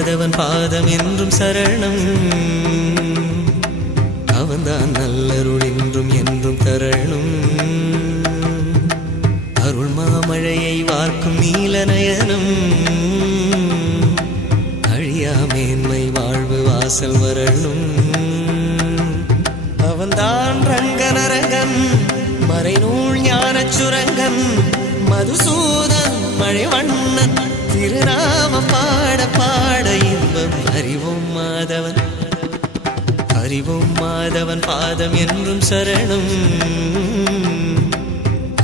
மாதவன் பாதம் என்றும் சரணம். அவன்தான் நல்லருள் என்றும் என்றும் தரணும். அருள் மாமழையை வார்க்கும் நீலநயனம். அழியா மேன்மை வாழ்வு வாசல் வரணும். அவன்தான் ரங்கனரங்கன் மறைநூல் ஞானச் சுரங்கன். மதுசூதன் மழைவண்ணன் திருநாமம் பாட பாட இன்பம். அறிவோம் மாதவன் அறிவோம் மாதவன் பாதம் என்றும் சரணம்.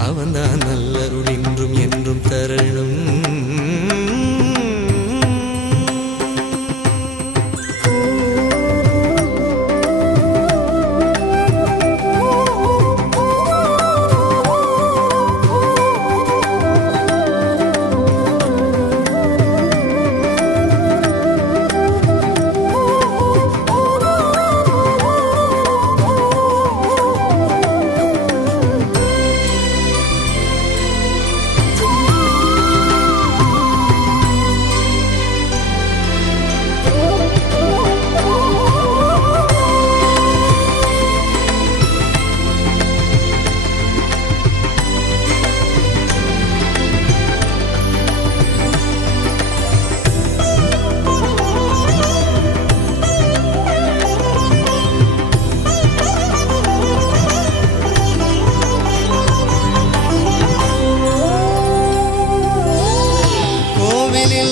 அவன்தான் நல்லருள் என்றும் என்றும் தரணும்.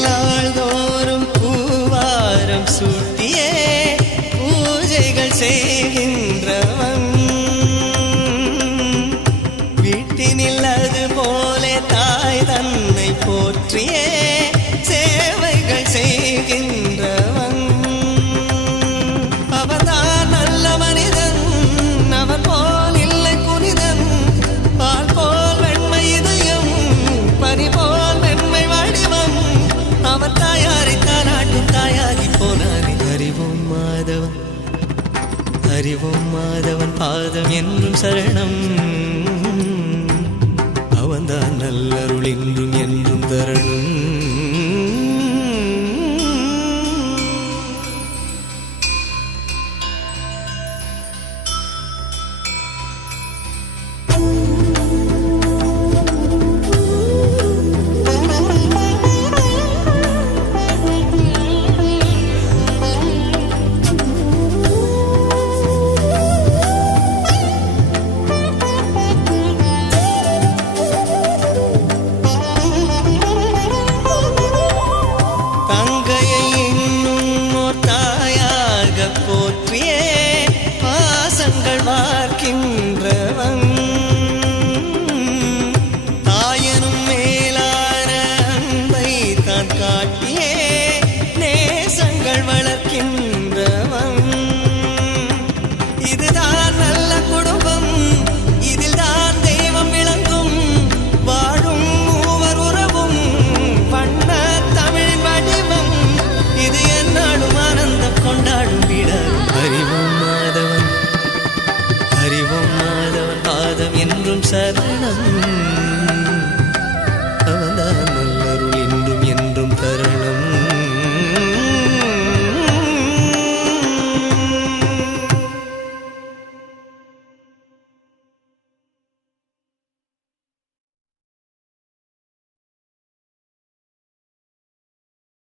நாள்தோறும் பூவாரம் சூட்டியே பூஜைகள் செய்கின்றவன். வீட்டினில் அது போல தாய் தன்னை போற்றியே சேவைகள் செய்கின்றவன். அவன்தான் நல்ல மனிதன். அவன் போல் இல்லை புனிதன். பால் போல் வெண்மை இதயம் பனி போல் வெண்மை வடிவம். அவன் தாயாரை தானாட்டும் தாயாகி போனானே. அறிவோம் மாதவன் அறிவோம் மாதவன் பாதம் என்றும் சரணம். அவன்தான் நல்லருள் என்றும் என்றும் தரணும். போற்றியே பாசங்கள் வார்க்கின்ற